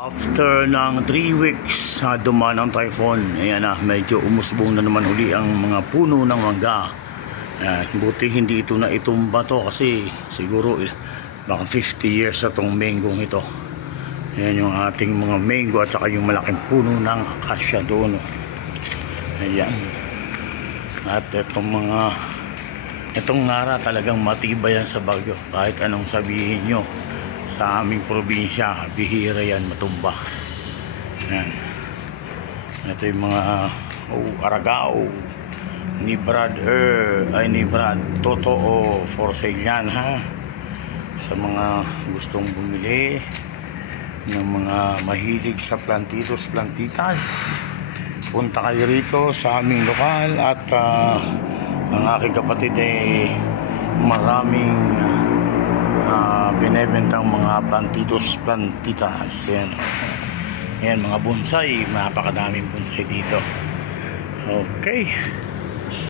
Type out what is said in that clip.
After ng 3 weeks dumaan ang typhoon, ayan na, medyo umusbong na naman uli ang mga puno ng mangga. Buti hindi ito na itumba to, kasi siguro baka 50 years na itong manggong ito. Ayan yung ating mga mango at saka yung malaking puno ng akasya doon. Ayan. At itong ngara talagang matibay yan sa bagyo. Kahit anong sabihin nyo sa aming probinsya, bihira yan matumba. Yan. Ito yung mga Aragao ni Brad totoo for sale yan, ha, sa mga gustong bumili ng mga mahilig sa plantitas. Punta kayo rito sa aming lokal. At ang aking kapatid ay maraming binebentang mga plantitas. Yan mga bonsai, napakadaming bonsai dito. Okay.